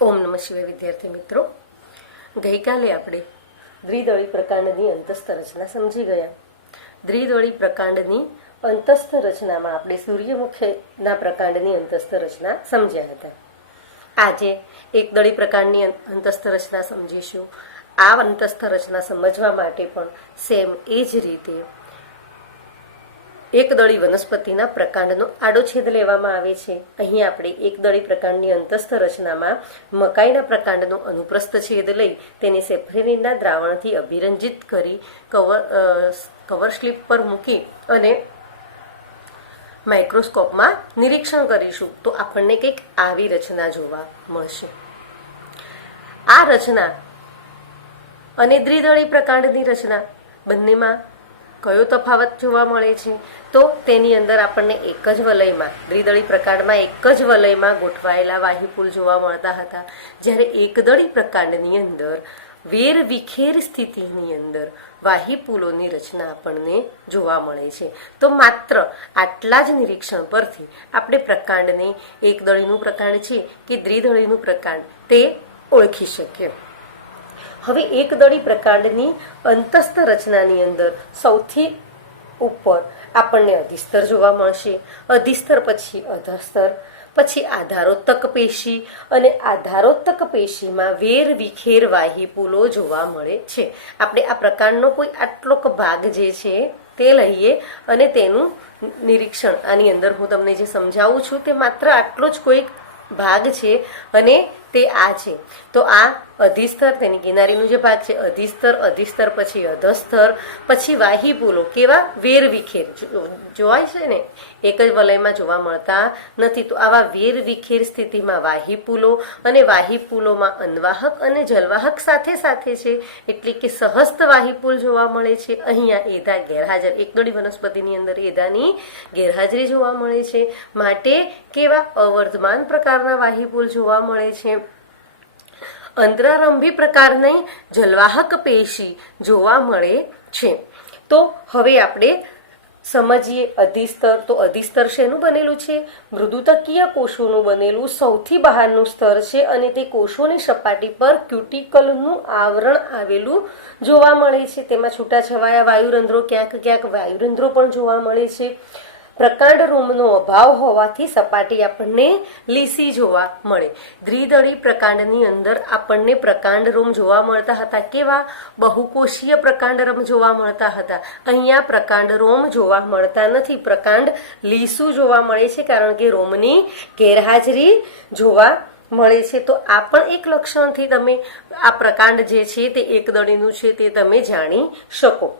ઓમ નમઃ શિવાય. વિદ્યાર્થી મિત્રો, ગઈકાલે આપણે દ્વિદળી પ્રકાંડની અંતસ્થ રચના સમજી ગયા. દ્વિદળી પ્રકાંડની અંતસ્થ રચનામાં આપણે સૂર્યમુખીના પ્રકાંડની અંતસ્થ રચના સમજ્યા હતા. આજે એકદળી પ્રકાંડની અંતસ્થ રચના સમજીશું. આ અંતસ્થ રચના સમજવા માટે પણ સેમ એ જ રીતે એકદળી વનસ્પતિના પ્રકાંડનો આડોછેદ લેવામાં આવે છે. અહીં આપણે એકદળી પ્રકાંડની અંતસ્થ રચનામાં મકાઈના પ્રકાંડનો અનુપ્રસ્થ છેદ લઈ તેને સેફ્રેનિનના દ્રાવણથી અભિરંજિત કરી કવર સ્લિપ પર મૂકી અને માઇક્રોસ્કોપમાં નિરીક્ષણ કરીશું તો આપણને કંઈક આવી રચના જોવા મળશે. આ રચના અને દ્વિદળી પ્રકાંડની રચના બંનેમાં કયો તફાવત જોવા મળે છે? તો તેની અંદર આપણને એક જ વલયમાં, દ્વિદળી પ્રકાંડમાં એક જ વલયમાં ગોઠવાયેલા વાહિપુલ જોવા મળતા હતા, જ્યારે એકદળી પ્રકાંડની અંદર વેર વિખેર સ્થિતિની અંદર વાહિપુલોની રચના આપણને જોવા મળે છે. તો માત્ર આટલા જ નિરીક્ષણ પરથી આપણે પ્રકાંડને એકદળીનું પ્રકાંડ છે કે દ્વિદળીનું પ્રકાંડ તે ઓળખી શકીએ. હવે એકદળી પ્રકાંડની અંતસ્થ રચનાની અંદર સૌથી ઉપર આપણને અધિસ્તર જોવા મળશે. અધિસ્તર પછી અધસ્તર, પછી આધારોત્તક પેશી અને આધારોત્તક પેશીમાં વેર વિખેર વાહિપુલો જોવા મળે છે. આપણે આ પ્રકાંડનો કોઈ આટલો ભાગ જે છે તે લઈએ અને તેનું નિરીક્ષણ આની અંદર હું તમને જે સમજાવું છું તે માત્ર આટલો જ કોઈ ભાગ છે અને તે આ છે. તો આ અધિસ્તર, તેની કિનારીનું જે ભાગ છે અધિસ્તર, અધિસ્તર પછી અધસ્તર, પછી વાહિપુલો કેવા વેર વિખેર જોવાય છે ને, એક જ વલયમાં જોવા મળતા નથી. તો આવા વેર વિખેર સ્થિતિમાં વાહિપુલો અને વાહિપુલોમાં અન્વાહક અને જલવાહક સાથે સાથે છે, એટલે કે સહસ્ત વાહિપુલ જોવા મળે છે. અહીંયા એધા ગેરહાજર, એકદળી વનસ્પતિની અંદર એધાની ગેરહાજરી જોવા મળે છે. માટે કેવા અવર્ધમાન પ્રકારના વાહિપુલ જોવા મળે છે. અંતરારંભી પ્રકારની જલવાહક પેશી જોવા મળે છે. તો હવે આપણે સમજીએ અધિસ્તર. તો અધિસ્તર શેનું બનેલું છે? મૃદુતકીય કોષોનું બનેલું સૌથી બહારનું સ્તર છે અને તે કોષોની સપાટી પર ક્યુટિકલનું આવરણ આવેલું જોવા મળે છે. તેમાં છૂટાછવાયા વાયુરંધ્રો, ક્યાંક ક્યાંક વાયુરંધ્રો પણ જોવા મળે છે. પ્રકાંડ રોમનો અભાવ હોવાથી સપાટી આપણને લીસી જોવા મળે. દ્વિદળી પ્રકાંડની અંદર આપણને પ્રકાંડ રોમ જોવા મળતા હતા. કેવા? બહુકોષીય પ્રકાંડ રોમ જોવા મળતા હતા. અહીંયા પ્રકાંડ રોમ જોવા મળતા નથી, પ્રકાંડ લીસું જોવા મળે છે, કારણ કે રોમની ગેરહાજરી જોવા મળે છે. તો આ પણ એક લક્ષણથી તમે આ પ્રકાંડ જે છે તે એકદળીનું છે તે તમે જાણી શકો.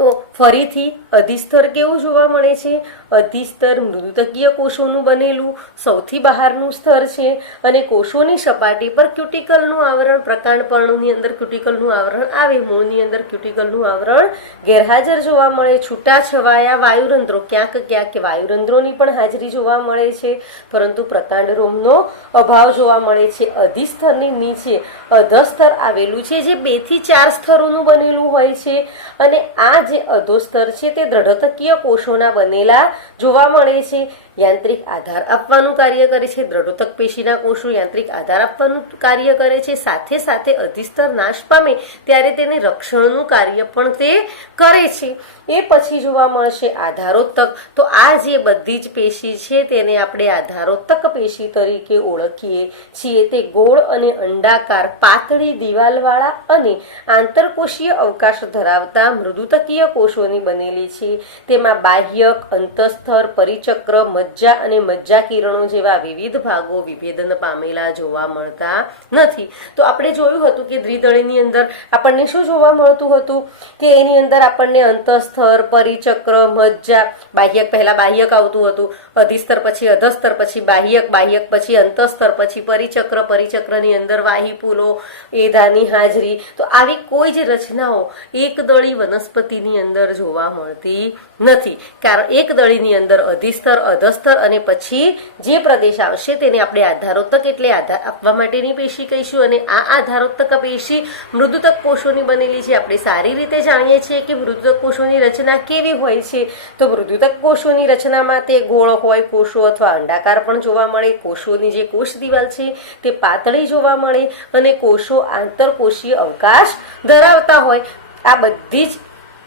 તો ફરીથી અધિસ્તર કેવું જોવા મળે છે? અધિસ્તર મૃદુતકીય કોષોનું બનેલું સૌથી બહારનું સ્તર છે અને કોષોની સપાટી પર ક્યુટિકલનું આવરણ, પ્રકાંડ પર્ણની અંદર ક્યુટિકલનું આવરણ આવે, મૂળની અંદર ક્યુટિકલનું આવરણ ગેરહાજર જોવા મળે. છૂટાછવાયા વાયુરંધ્રો, ક્યાંક ક્યાંક વાયુરંધ્રોની પણ હાજરી જોવા મળે છે, પરંતુ પ્રકાંડ રોમનો અભાવ જોવા મળે છે. અધિસ્તરની નીચે અધસ્તર આવેલું છે, જે 2 થી 4 સ્તરોનું બનેલું હોય છે અને આ જે અધોસ્તર છે તે દ્રઢોતકીય કોષોના બનેલા જોવા મળે છે. યાંત્રિક આધાર આપવાનું કાર્ય કરે છે. દ્રઢોતક પેશીના કોષો યાંત્રિક આધાર આપવાનું કાર્ય કરે છે. સાથે સાથે અધિસ્તર નાશ પામે ત્યારે તેને રક્ષણનું કાર્ય પણ તે કરે છે. એ પછી જોવા મળશે આધારોત્તક. તો આ જે બધી જ પેશી છે તેને આપણે આધારોત્તક પેશી તરીકે ઓળખીએ છીએ. તે ગોળ અને અંડાકાર, પાતળી દિવાલવાળા અને આંતરકોષીય અવકાશ ધરાવતા મૃદુતકીય કોષોની બનેલી છે. તેમાં બાહ્યક, અંતસ્તર, પરિચક્ર, મજ્જા અને મજ્જા કિરણો જેવા વિવિધ ભાગો વિભેદન પામેલા જોવા મળતા નથી. તો આપણે જોયું હતું કે દ્વિદળીની અંદર આપણને શું જોવા મળતું હતું કે એની અંદર આપણને અંતસ્તર, પરિચક્ર, મજ્જા, બાહ્યક, પહેલા બાહ્યક આવતું હતું, અધિસ્તર પછી અધસ્તર, પછી બાહ્યક, બાહ્યક પછી અંતસ્તર, પછી પરિચક્ર, પરિચક્રની અંદર વાહિપુલો, એધાની હાજરી. તો આવી કોઈ જ રચનાઓ એકદળી વનસ્પતિની અંદર જોવા મળતી નથી, કારણ એકદળીની અંદર અધિસ્તર, અધસ્તર અને પછી જે પ્રદેશ આવશે તેને આપણે આધારોત્તક એટલે આધાર આપવા માટેની પેશી કહીશું. અને આ આધારોત્તક પેશી મૃદુતક કોષોની બનેલી છે. આપણે સારી રીતે જાણીએ છીએ કે મૃદુતક કોષોની રચના કેવી હોય છે. તો મૃદુતક કોષોની રચનામાં તે ગોળ હોય કોષો અથવા અંડાકાર પણ જોવા મળે. કોષોની જે કોષ દિવાલ છે તે પાતળી જોવા મળે અને કોષો આંતરકોષીય અવકાશ ધરાવતા હોય. આ બધી જ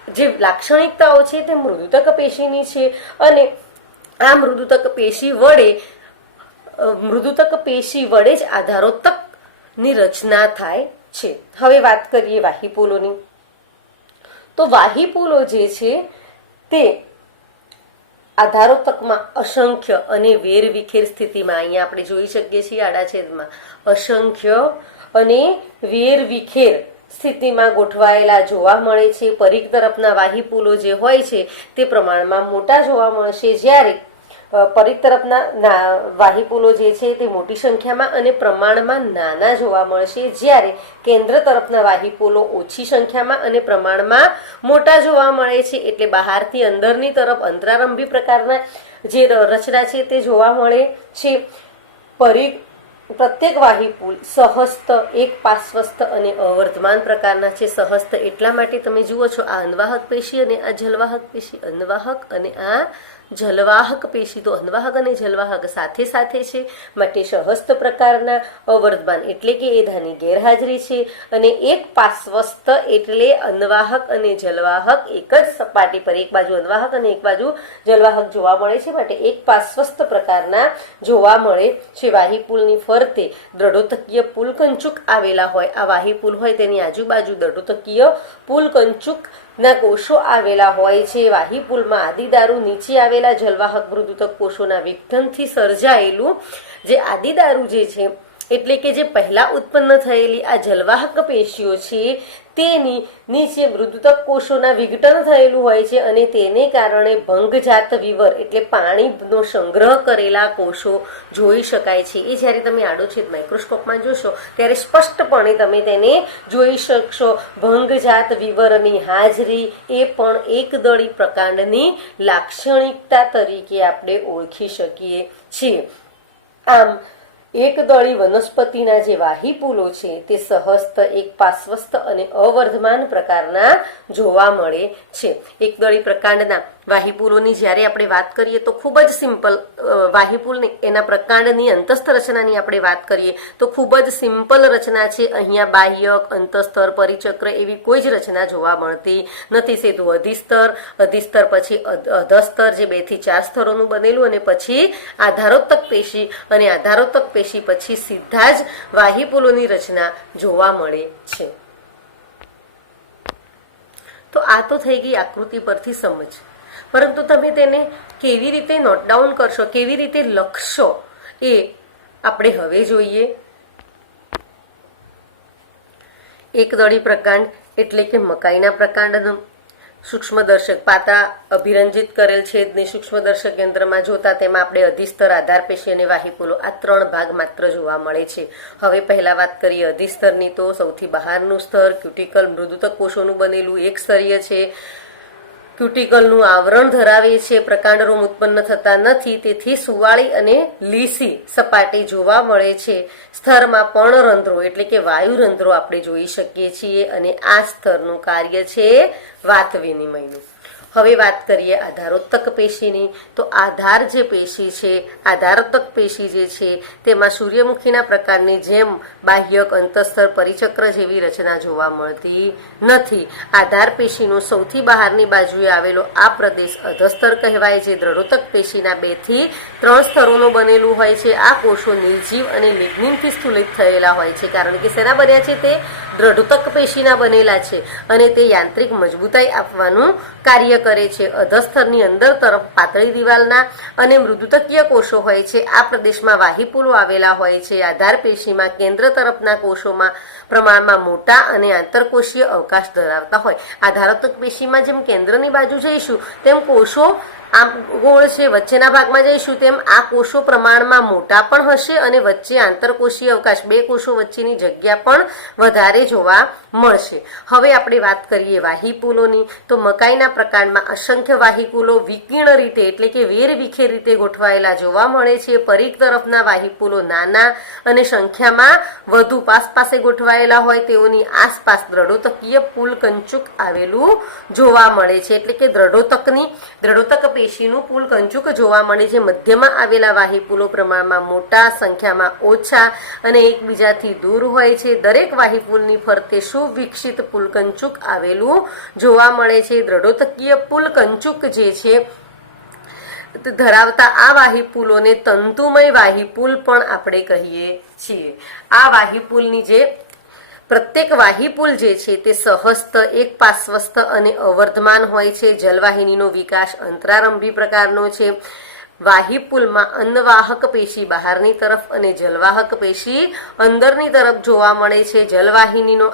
જે લાક્ષણિકતાઓ છે તે મૃદુતક પેશીની છે. અને આ મૃદુતક પેશી વડે જ આધારોત્તકની રચના થાય છે. હવે વાત કરીએ વાહીપુલોની. તો વાહીપુલો જે છે તે આધારોત્તકમાં અસંખ્ય અને વેરવિખેર સ્થિતિમાં, અહીંયા આપણે જોઈ શકીએ છીએ આડાછેદમાં, અસંખ્ય અને વેરવિખેર સ્થિતિમાં ગોઠવાયેલા જોવા મળે છે. પરિઘ તરફના વાહીપુલો જે હોય છે તે પ્રમાણમાં મોટા જોવા મળશે, જ્યારે પરિઘ તરફના વાહીપુલો જે છે તે મોટી સંખ્યામાં અને પ્રમાણમાં નાના જોવા મળશે, જ્યારે કેન્દ્ર તરફના વાહીપુલો ઓછી સંખ્યામાં અને પ્રમાણમાં મોટા જોવા મળે છે. એટલે બહારથી અંદરની તરફ અંતરારંભી પ્રકારના જે રચના છે તે જોવા મળે છે. પરિઘ પ્રત્યેક વાહીપુલ સહસ્ત, એક પાર્શ્વસ્થ અને અવર્ધમાન પ્રકારના છે. સહસ્ત એટલા માટે તમે જુઓ છો આ અન્વાહક પેશી અને આ જલવાહક પેશી, અન્વાહક અને આ જલવાહક પેશી. તો અન્વાહક અને જલવાહક સાથે સાથે છે માટે સહસ્ત પ્રકારના. અવર્ધમાન એટલે કે એધાની ગેરહાજરી છે. અને એક પાર્શ્વસ્થ એટલે અન્વાહક અને જલવાહક એક જ સપાટી પર, એક બાજુ અન્વાહક અને એક બાજુ જલવાહક જોવા મળે છે, માટે એક પાર્શ્વસ્થ પ્રકારના જોવા મળે છે. વાહીપુલની ફરતે દ્રઢોતકીય પુલકંચુક આવેલા હોય. આ વાહીપુલ હોય તેની આજુબાજુ દ્રઢોતકીય પુલકંચુક ના કોષો આવેલા હોય છે. વાહીપુલમાં આદિદારુ નીચે આવેલા જલવાહક મૃદુતક કોષોના વિઘટનથી સર્જાયેલું જે આદિદારુ જે છે એટલે કે જે પહેલા ઉત્પન્ન થયેલી આ જલવાહક પેશીઓ છે તેની નીચે મૃદુતક કોષોના વિઘટન થયેલું હોય છે અને તેને કારણે ભંગજાત વિવર એટલે પાણીનો સંગ્રહ કરેલા કોષો જોઈ શકાય છે. એ જ્યારે તમે આડોછેદ માઇક્રોસ્કોપમાં જોશો ત્યારે સ્પષ્ટપણે તમે તેને જોઈ શકશો. ભંગજાત વિવરની હાજરી એ પણ એકદળી પ્રકાંડની લાક્ષણિકતા તરીકે આપણે ઓળખી શકીએ છીએ. આમ એકદળી વનસ્પતિના જે વાહીપુલો છે તે સહસ્ત, એક પાર્શ્વસ્થ અને અવર્ધમાન પ્રકારના જોવા મળે છે. એકદળી પ્રકાંડના વાહીપુલોની જ્યારે આપણે વાત કરીએ તો ખૂબ જ સિમ્પલ વાહીપુલની એના પ્રકાંડની અંતસ્થ રચનાની આપણે વાત કરીએ તો ખૂબ જ સિમ્પલ રચના છે. અહીંયા બાહ્યક, અંતસ્તર, પરિચક્ર એવી કોઈ જ રચના જોવા મળતી નથી. સીધું અધિસ્તર, અધિસ્તર પછી અધસ્તર જે 2 થી 4 સ્તરોનું બનેલું અને પછી આધારોત્તક પેશી અને આધારોત્તક પેશી પછી સીધા જ વાહીપુલોની રચના જોવા મળે છે. તો આ તો થઈ ગઈ આકૃતિ પરથી સમજ. પરંતુ તમે તેને કેવી રીતે નોટ ડાઉન કરશો, કેવી રીતે લખશો એ આપણે હવે જોઈએ. એકદળી પ્રકાંડ એટલે કે મકાઈના પ્રકાંડનું સૂક્ષ્મદર્શક પાતળા અભિરંજિત કરેલ છેદને સૂક્ષ્મદર્શક યંત્રમાં જોતા તેમાં આપણે અધિસ્તર, આધારપેશી અને વાહીપુલો આ 3 ભાગ માત્ર જોવા મળે છે. હવે પહેલા વાત કરીએ અધિસ્તરની. તો સૌથી બહારનું સ્તર ક્યુટિકલ મૃદુતક કોષોનું બનેલું એક સ્તરીય છે. ક્યુટિકલનું આવરણ ધરાવે છે. પ્રકાંડરોમ ઉત્પન્ન થતા નથી, તેથી સુવાળી અને લીસી સપાટી જોવા મળે છે. સ્તરમાં પર્ણરંધ્રો એટલે કે વાયુરંધ્રો આપણે જોઈ શકીએ છીએ અને આ સ્તરનું કાર્ય છે વાત વિનિમયનું. હવે વાત કરીએ આધારોત્તક પેશીની. તો આધાર જે પેશી છે, આધારોત્તક પેશી જે છે તેમાં સૂર્યમુખીના પ્રકારની જેમ બાહ્યક, અંતસ્તર, પરિચક્ર જેવી રચના જોવા મળતી નથી. આધાર પેશીનો સૌથી બહારની બાજુએ આવેલો આ પ્રદેશ અધસ્તર કહેવાય છે. દ્રઢોત્તક પેશીના 2 થી 3 સ્તરોનું બનેલું હોય છે. આ કોષો નિર્જીવ અને લિગ્નિનથી સ્થુલિત થયેલા હોય છે, કારણ કે શેના બન્યા છે? તે દ્રઢોત્તક પેશીના બનેલા છે અને તે યાંત્રિક મજબૂતાઈ આપવાનું કાર્ય કરે છે. અધસ્તરની અંદર તરફ પાતળી દિવાલના અને મૃદુતકીય કોષો હોય છે. આ પ્રદેશમાં વાહીપુલો આવેલા હોય છે. આધાર પેશીમાં કેન્દ્ર તરફના કોષોમાં પ્રમાણમાં મોટા અને આંતરકોષીય અવકાશ ધરાવતા હોય. આધારોત્તક પેશીમાં જેમ કેન્દ્રની બાજુ જઈશું તેમ કોષો આમ ગોળ છે, વચ્ચેના ભાગમાં જઈશું તેમ આ કોષો પ્રમાણમાં મોટા પણ હશે અને વચ્ચે આંતરકોષીય અવકાશ, બે કોષો વચ્ચેની જગ્યા પણ વધારે જોવા મળશે. હવે આપણે વાત કરીએ વાહિપુલોની. તો મકાઈના પ્રકારમાં અસંખ્ય વાહિપુલો વિકીર્ણ રીતે એટલે કે વેરવિખેર રીતે ગોઠવાયેલા જોવા મળે છે. પરિઘ તરફના વાહિપુલો નાના અને સંખ્યામાં વધુ પાસે ગોઠવાયેલા હોય તેઓની આસપાસ દ્રઢોતકીય પુલ કંચુક આવેલું જોવા મળે છે. એટલે કે દ્રઢોતક પેશીનું પુલ કંચુક જોવા મળે છે. મધ્યમાં આવેલા વાહિપુલો પ્રમાણમાં મોટા, સંખ્યામાં ઓછા અને એકબીજાથી દૂર હોય છે. દરેક વાહિપુલની ફરતે સુવિકસિત પુલ કંચુક આવેલું જોવા મળે છે. દ્રઢોતકીય પુલ કંચુક જે છે ધરાવતા આ વાહિપુલોને તંતુમય વાહિપુલ પણ આપણે કહીએ છીએ. આ વાહિપુલની જે પ્રત્યેક વાહિપુલ જે છે તે સહસ્ત, એક પાર્શ્વસ્થ અને અવર્ધમાન હોય છે. જલવાહિનીનો વિકાસ અંતરારંભી પ્રકારનો છે. વાહિપુલમાં અન્નવાહક પેશી બહારની તરફ અને જલવાહક પેશી અંદરની તરફ જોવા મળે છે. જલવાહિનીનો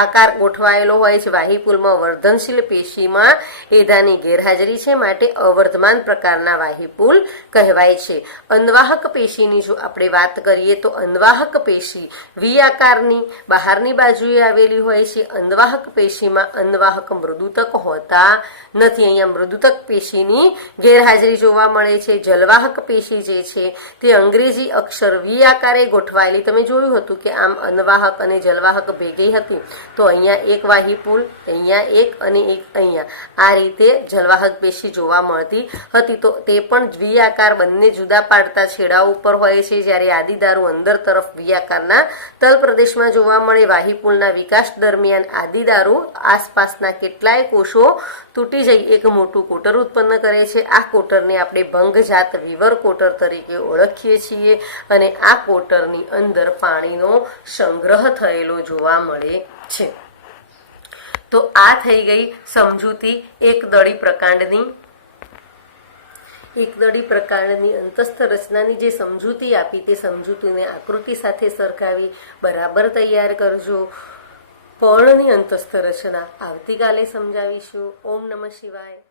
આકાર ગોઠવાયેલો હોય છે. વાહિપુલમાં વર્ધનશીલ પેશીમાં એધાની ગેરહાજરી છે, માટે અવર્ધમાન પ્રકારના વાહિપુલ કહેવાય છે. અન્નવાહક પેશીની જો આપણે વાત કરીએ તો અન્નવાહક પેશી વી આકારની બહારની બાજુએ આવેલી હોય છે. અન્નવાહક પેશીમાં અન્નવાહક મૃદુતક હોતા નથી. અહીંયા મૃદુતક પેશીની ગેરહાજરી જોવા મળે છે. જલવાહક પેશી જે છે તે અંગ્રેજી અક્ષર વી આકારે ગોઠવાયેલી, તમે જોયું હતું કે આમ અન્નવાહક અને જલવાહક ભેગી હતી તો અહીંયા એક વાહિપુલ, અહીંયા એક અને એક અહીંયા, આ રીતે જલવાહક પેશી જોવા મળતી હતી. તો તે પણ વી આકાર બંને જુદા પાડતા છેડાઓ ઉપર હોય છે. જ્યારે આદિદારો અંદર તરફ વી આકારના તલ પ્રદેશમાં જોવા મળે. વાહિપુલના વિકાસ દરમિયાન આદિદારો આસપાસના કેટલાય કોષો તૂટી જઈ એક મોટું કોટર ઉત્પન્ન કરે છે. આ કોટરને આપણે ભંગજાત વિવર કોટર તરીકે ઓળખીએ છીએ અને આ કોટરની અંદર પાણીનો સંગ્રહ થયેલો જોવા મળે છે. તો આ થઈ ગઈ સમજૂતી એકદળી પ્રકાંડની અંતસ્થ રચનાની જે સમજૂતી આપી તે સમજૂતીને આકૃતિ સાથે સરખાવી બરાબર તૈયાર કરજો. પર્ણની અંતસ્થ રચના આવતીકાલે સમજાવીશું. ઓમ નમઃ શિવાય.